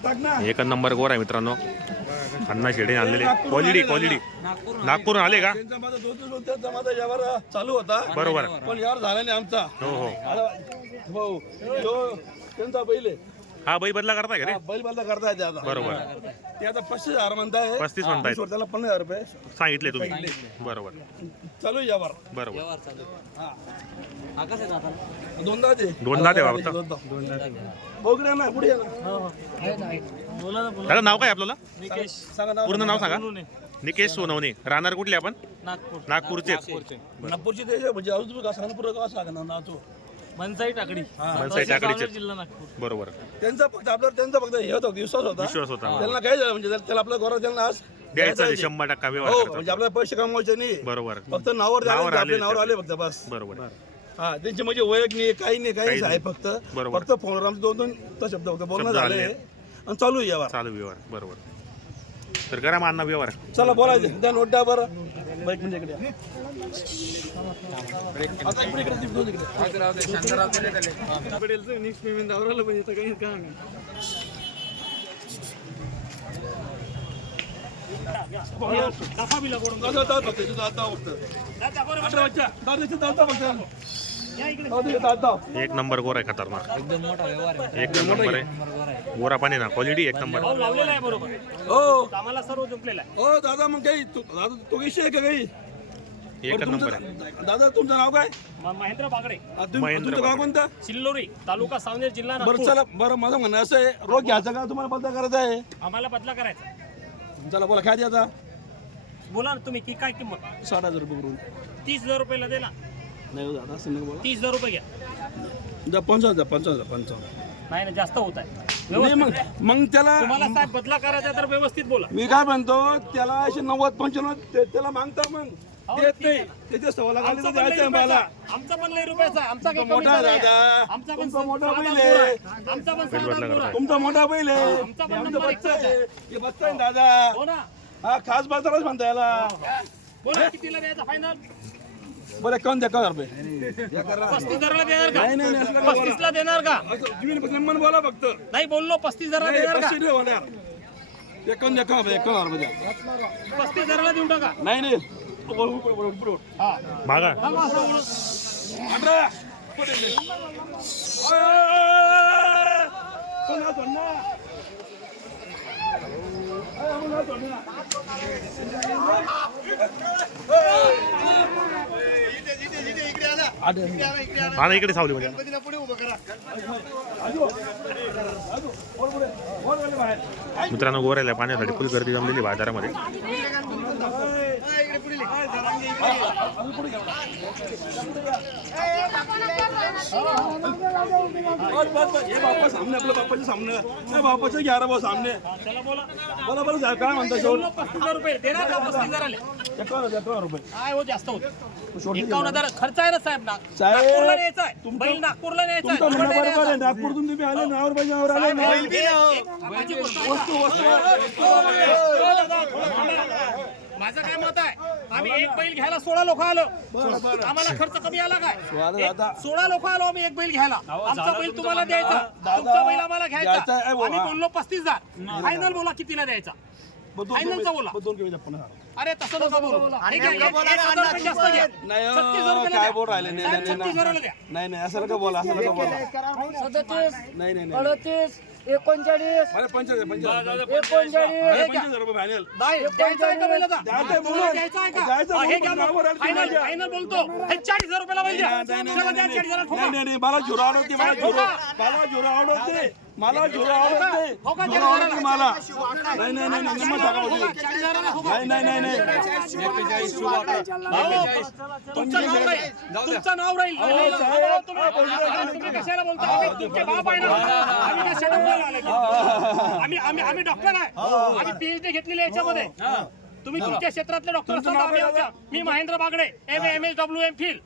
एक नंबर गोर आहे मित्रांनो. अण्णा शेडे आणलेले. क्वालिटी क्वालिटी नागपूर आले का? त्यांचा माझा दोन दिवस त्यांचा माझा यावर चालू होता बरोबर. पण यावर झाला नाही आमचा. हो हो. हो त्यांचा आहे हा बैल बदला करताय का रे? हा, बैल बदला करताय ते आता. बरोबर. ते आता पस्तीस हजार म्हणताय. 35 म्हणतायत. वीस त्याला पन्नास हजार रुपये. सांगितले तुम्ही. बरोबर. चालू आहे यावर बरोबर. हा. दोनदा ते. दोनदा ते वापरता दोनदा. बघूया ना पुढे या ना. दादा नाव काय आपल्याला? सांगा ना पूर्ण नाव सांगा. निकेश सोनवणे. राहणार कुठले आपण? नागपूर. नागपूरचे. नागपूरची ते म्हणजे अजून का सांगपूर का सांगा ना नाचो मनसाई टाकडी. मनसाई टाकडीचे. जिल्हा नागपूर. बरोबर. त्यांचा फक्त आपल्याला त्यांचा फक्त हे होता विश्वास होता. विश्वास होता त्यांना काय झालं म्हणजे त्याला- आपल्या घरात त्यांना आज द्यायचं आहे. शंभर टक्का व्यवहार हो. म्हणजे आपल्याला पैसे कमवायचे नाही. बरोबर. फक्त नावावर झाले नावावर आपले आले नावावर आले फक्त बस. बरोबर. हा त्यांची म्हणजे वैयक नाही काही नाही काही आहे फक्त. बरोबर. फक्त फोनवर आमचे दोन दोन त शब्द फक्त बोलणं शब्द झाले आले. आणि चालू आहे यावर चालू व्यवहार बरोबर. तर करा अण्णा व्यवहार. चला बोलायचं. द्या नोट द्या बरं बाईक म्हणजे इकडे एक नंबर गोर आहे खतरनाक. एकदम मोठा व्यवहार आहे एक नंबर आहे गोरा पाणी ना क्वालिटी एक नंबर. लावलेला आहे बरोबर. हो. आम्हाला सर्व जुंपलेला आहे. हो दादा मग काही तू- दादा तो विषय आहे का काही? बरं, नंबर आहे. तुमचं- दादा तुमचं नाव काय? म- महेंद्र बागडे. आ, महेंद्र तुमचं गाव बागडे. कोणतं? सिल्लोरी तालुका सावनेर जिल्हा बरं नागपूर. चला बरं माझं म्हणणं असं आहे रोग घ्यायचा का? तुम्हाला बदला करायचा आहे? आम्हाला बदला करायचा चला बोला काय द्यायचा? बोला ना तुम्ही की काय किंमत? साठ हजार रुपये करून तीस हजार रुपयाला दे ना. नाही हो दादा असं नका बोला. तीस हजार रुपये घ्या. द्या पंचावन्न द्या पंचावन्न द्या पंचावन्न. नाही ना जास्त होत आहे. नाही मग. मग त्याला तुम्हाला साहेब बदला करायचा तर व्यवस्थित बोला. मी काय म्हणतो त्याला असे नव्वद पंच्याण्णव त्याला मागता मग. देत नाही. त्याच्या सव्वा लाखाला आमचा तर पण लई द्यायचं आहे मला रुपयाचा. आमचा पण लई रुपयाचा. आहे. आमचा काही मोठा कमी आहे नाही. आहे. दादा. आमचा पण तुमचा मोठा बैल आहे. आमचा पण. तुमचा मोठा बैल आहे आमचा पण हे आमचा नंबर बच्चा एकच आहे. हे बच्चा आहे दादा हो ना. हा खास बाजारच म्हणता याला. बोला कितीला द्यायचा फायनल बरं एकावन्न द्या एकावन्न रुपये पस्तीस हजाराला देणार का? नाही नाही नाही, असं नका बोला. पस्तीस ला देणार का? तुम्ही निम्मन बोला फक्त. नाही बोललो पस्तीस हजाराला नाही, देणार का? पस्तीस नाही होणार एकावन्न द्या एकावन्न एकावन्न रुपये द्या पस्तीस हजाराला देऊन टाका. नाही नाही. मागा असं. अठरा. पुढे. हा ना इकडे सावली म्हणजे आजू. आजू. बोल, बोल. बोल, बोल, बाहेर. मित्रांनो गोऱ्याला पाण्यासाठी फुल गर्दी जमलेली बाजारामध्ये. हे सामने आपल्या बाप्पाच्या सामने नाही बाप्पाचं घ्या रे भाऊ सामने चला बोला बोला काय म्हणता शेवट बोललो पस्तीस हजार रुपये देणार का पस्तीस हजाराले एकावन्न एकावन्न रुपये काय हो जास्त होत शेवटी एकावन्न हजार खर्च आहे ना साहेब ना साहेब, नागपूरला न्यायचा आहे तुमचं- बैल नागपूरला न्यायचा तुमचं आहे म्हणणं दुबईला बरोबर आहे न्यायचा आहे. नागपूरतून तुम्ही आले नावर पाहिजे नावर आले ना एक- एक- माझी गोष्ट ऐका. वस्तू वस्तू माझं काय मत आहे आम्ही एक बैल घ्यायला सोळा लोक आलो आम्हाला खर्च कमी आला काय सोळा एक- दादा. सोळा लोक आलो आम्ही एक बैल घ्यायला आमचा बैल तुम्हाला द्यायचा दादा, तुमचा बैल आम्हाला आहे, घ्यायचा बुवा. आम्ही बोललो पस्तीस हजार फायनल बोला कितीला द्यायचा बदलून फायनलचा बोला. बदलून घेऊया आपण हा. अरे तसं नका बोलू. जास्त घ्या. नाही हो, छत्तीस हजार रुपयाला काय द्या. बोल राहिले नाही साहेब, नाही, छत्तीस नाही. हजाराला द्या. नाही नाही असं नका बोला असं नका बोला. सदतीस. नाही नाही नाही अडतीस एकोणचाळीस. मला एकोणचाळीस. पंचवीस हजार रुपये फायनल नाही, द्यायचा आहे का? द्यायचा आहे तुम्हाला बोलून. द्यायचा आहे का? द्यायचा हा, हे बोलून घ्या मग. नावावर आलं की फायनल द्या. फायनल बोलतो हे चाळीस हजार रुपयाला बैल द्या नाही, नाही, नाही, चला द्या नाही, चाळीस हजार ठोका. नाही, नाही, नाही, मला झुरा आवडते मला झुरा मला झुरा आवडते. मला झुरा आवडते. ठोका, झुरा आवडते. मला नाही नाही नाही नाही टाका. नाही नाही नाही नाही. भाऊ, तुमचं नाव राहील तुमचं नाव राहील नाही, साहेब. नाही, तुम्ही तुम्ही कशाला बोलता? आम्ही तुमचे बाप आहे ना. आम्ही बोलायला डॉक्टर आहे. आम्ही पीएचडी घेतलेली याच्यामध्ये. तुम्ही तुमच्या क्षेत्रातले डॉक्टर मी Mahendra Bagde M M S W M phil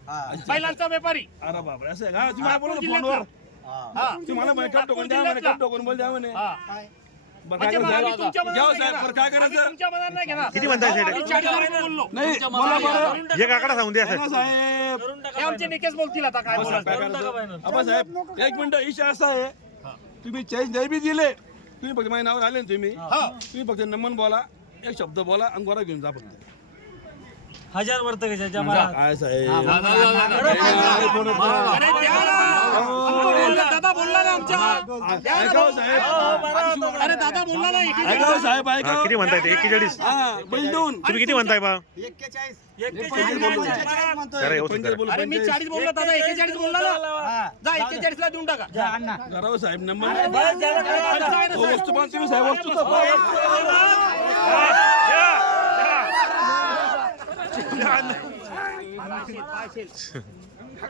बैलांचा व्यापारी. अरे बापरे असं आहे का? तुम्ही काय बोलत नागपूर फोनवर? हा. तुम्ही मला म्हणे कट नागपूर टोकन द्या टोकन बोल द्या म्हणे. हा. म्हणजे मग आम्ही करायचं तुमच्या घ्या मनात हो नाही साहेब घेणार. बरं काय आम्ही करायचं तुमच्या मनात नाही घेणार किती म्हणताय? आम्ही बोललो नाही बरं हे काकडा सांगून द्या काय साहेब साहेब हे आमचे निकेश बोलतील आता काय काय बोलायचं करायचं? आपण साहेब एक मिनिट इशा असा आहे तुम्ही चेंज नाही बी दिले तुम्ही फक्त माझ्या नावावर आले ना तुम्ही तुम्ही फक्त नमन बोला एक शब्द बोला आणि गोरा घेऊन जा फक्त हजार वर्तकाच्या महाराज काय साहेब अरे द्या ना. दादा बोलला ना आमच्या. अरे दादा बोलला ना एकेचाळीस. ऐका हो साहेब ऐका हा, किती म्हणताय ते? एक्केचाळीस हा बैल देऊन तुम्ही किती म्हणताय बा. अरे मी चाळीस बोलला दादा एकेचाळीस बोलला ना. जा एकेचाळीस ला देऊन टाका. करा साहेब नंबर आमचं आहे ना साहेब. वस्तू पण तुम्ही साहेब वस्तू तर पाहा.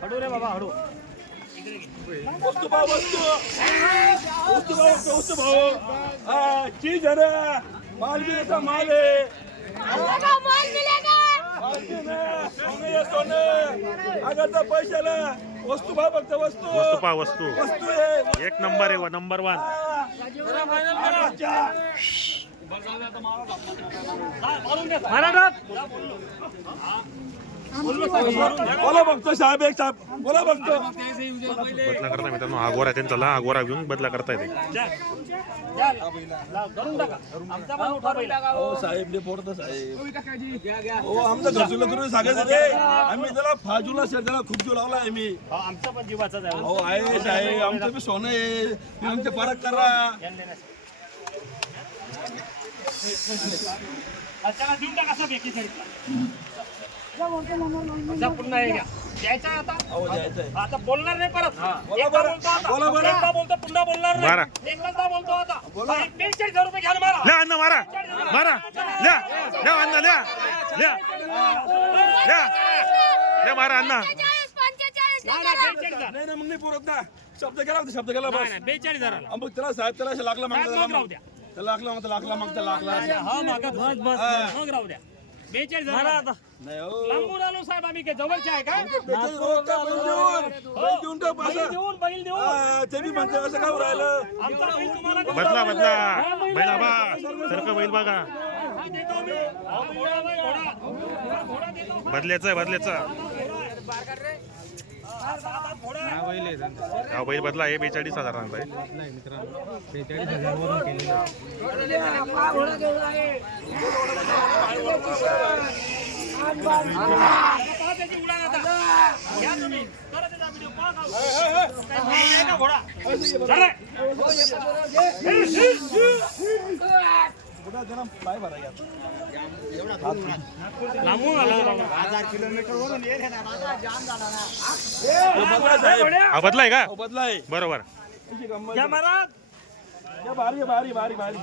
हडू रे बाबा हडू वस्तू पाहा वस्तू वस्तू पाहा वस्तू हा चीज आहे ना माल बी असा माल ना सोनं पैशाला वस्तू पहा फक्त वस्तू वस्तू पहा वस्तू वस्तू आहे एक नंबर आहे नंबर वन बोला बघतो साहेब एक साहेब. बोला बघतो. बदला करता मित्रांनो हा गोरा त्यांचा हा गोरा घेऊन बदला करता येते या, ला- धरून टाका. आमचा पण उठा पहिला. हो साहेब ले पोरत साहेब. हो आमचं घरचुलं करून सांगायचं ते. आम्ही त्याला फाजूला त्याला खूप जीव लावला आम्ही. हा, आमचा पण जीवाचाच आहे. हो आहे साहेब. आमचं बी सोनं आहे. आमचे फरक करा. देऊन टाका एकेचाळीसला आमचा पुन्हा हे घ्या. द्यायचा आहे आता? द्यायचं आहे. आता बोलणार नाही परत. बोला एकदा बरं. बोलतो आता. बोला बरं. एकदा बोलतो पुन्हा बोलणार मारा. नाही एकदा बोलतो आता. बेचाळीस हजार रुपये घ्या ना मारा ल्या अण्णा मारा. मारा. ल्या. ल्या अण्णा ल्या. ल्या. ल्या. ल्या मारा अण्णा. पंचेचाळीस पंचेचाळीस नाही, नाही, बेचाळीस हजार. नाही नाही मग नाही पुरत ना. शब्द केला होता शब्द केला नाही, बस. नाही, बेचाळीस मग त्याला साहेब त्याला लागला साहेब, मग मागता राहू द्या. त्याला लागला मग लागला मग त्याला लागला हा. मागा बस बस मग राहू द्या. बेचाळीस हजार हो. लांबून आलो साहेब आम्ही काय जवळचे आहे का? देऊन. बैल देऊन बैल. देऊन हा, ते म्हणते असं काय राहिलं आमचा बैल तुम्हाला देऊन बदला. बदला. हा, बैल बैल. आबा बघा. हा. हा. बदल्याचा बदल्याचा. हा बैल बदला आहे बेचाळीस हजार आहे घोडा कुठं त्याला पाय भरा घ्या. लांबून आला बदला साहेब. बदला आहे का? हो, बदला आहे. बरोबर. महाराज भारी भारी भारी भारी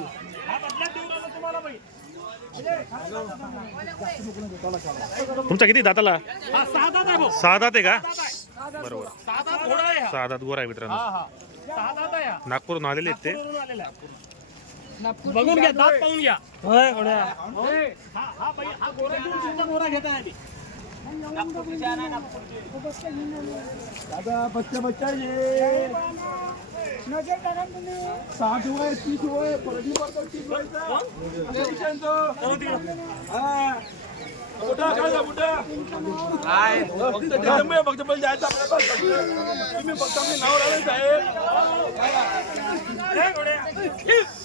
हा. तुमचा किती दाताला? हा सहा दात आहे भाऊ. सहा दात आहे का. बरोबर. सहा दात हा. गोरा आहे मित्रांनो. हा हा. सहा दात आहे हा. नागपूरहून आलेले आहेत ते. बघून घ्या दात पाहून घ्या. हा हा हा गोरा घेताय आम्ही दादा बच्चा बच्चा ये. साठ वय तीस वय परडी पडतो तीस वयचा. तुम्ही फक्त नाव राहिले साहेब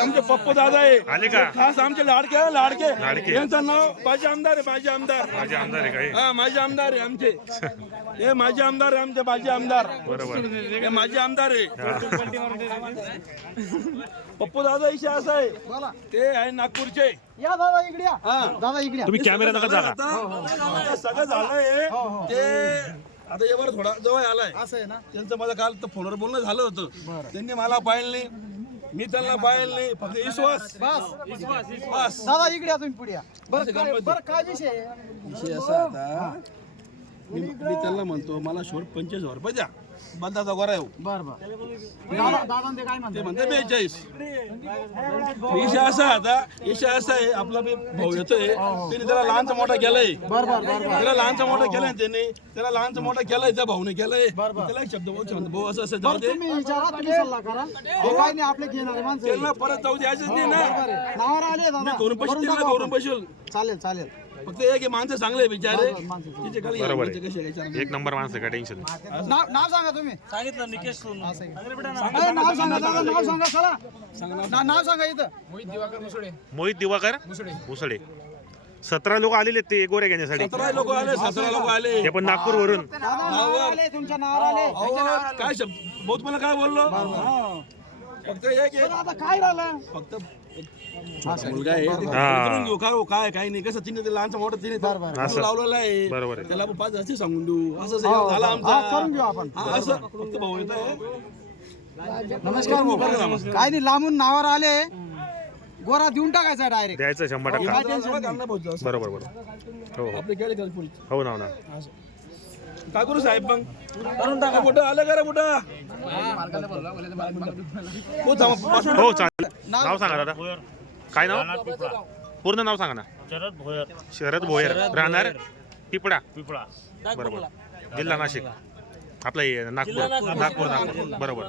आमचे पप्पू दादा आहे. आले का? खास आमचे लाडके आहे, लाडके. लाडके. यांचं नाव माझे आमदार आहे माझे आमदार. माझे आमदार आहे हा? माझे आमदार आहे आमचे. हे माझे आमदार आहे आमचे माझे आमदार. बरोबर. हे माझे आमदार आहे. पप्पू दादा इशे असं आहे. ते आहे नागपूरचे. या दादा इकडे या. हा. दादा इकडे या. तुम्ही कॅमेरा नका जागा. आता ते सगळं झालंय. ते आता यावर थोडा जवळ आलाय. असं आहे ना? त्यांचं माझं काल तर फोनवर बोलणं झालं होतं. त्यांनी मला पाहिलं नाही मी त्यांना पाहिलं नाही फक्त विश्वास. बस. दादा इकडे तुम्ही पुढे या. बरं. बरं काय विषय आहे? विषय असा आता. मी मी त्यांना म्हणतो मला शेवट पंचवीस हजार रुपये द्या. बंदाचा गोरा येऊ बर बर. दादा दादा ते काय ते म्हणते म्हणते बेचाळीस. विषय असा आता. विषय असा आहे आपला बी भाऊ येतोय. त्याने त्याला लहानचा मोठा केलाय. बर बर बर त्याला लहानचा मोठा केलाय त्याने. त्याला लहानचा मोठा केलाय त्या भाऊने केलाय. त्याला एक शब्द बोल शब्द भाऊ असं असं जाऊ दे. तुम्ही विचारा तुम्ही सल्ला करा. हे काय नाही आपले घेणारे माणसं त्यांना परत जाऊ द्यायचंच नाही ना. नावावर आले दादा. करून पैसे करून दिले टाकू करून आपण. पैसे चालेल चालेल. फक्त एक आहे, माणसं चांगले आहे बिचारे. तिचे खाली बरोबर कसे एक नंबर माणसं काय टेन्शन नाही नाव नाव सांगा तुम्ही सांगितलं निकेश सोनू नाव सांगा दादा नाव सांगा चला ना- नाव सांगा इथं मोहित दिवाकर मुसळे सतरा लोक आलेले आहेत ते गोऱ्या घेण्यासाठी सतरा लोक आले सतरा लोक आले ते पण नागपूरवरून आले तुमच्या आले अहो, काय शब्द बहुत मला काय बोललो फक्त एक आहे, आता काय राहिलं? फक्त एक छोटा मुलगा आहे. ते हा. घेऊ काय हो, काय काय नाही. कसं तिने ते लहानचं मोठं तिने ते असं. लावलेलं आहे. बरोबर आहे. त्याला आपण पाच हजार सांगून देऊ. असं असं झालं हा, करून घेऊ आमचा आपण. हा, असं. फक्त भाऊ येत नमस्कार भाऊ. काय नाही लांबून नावावर आले. गोरा देऊन टाकायचा डायरेक्ट द्यायचं शंभर टक्का. बरोबर बरोबर. हो हो. आपली. हो ना हो ना. काय करू साहेब मग? करून टाका कुठं? आलं का रे कुठं? हो, चालेल. नाव सांगा दादा. काय नाव? पूर्ण नाव सांगा ना. शरद भोयर. शरद भोयर. राहणार पिपळा. पिपळा. बरोबर. जिल्हा नाशिक. आपला नागपूर. नागपूर नागपूर. बरोबर.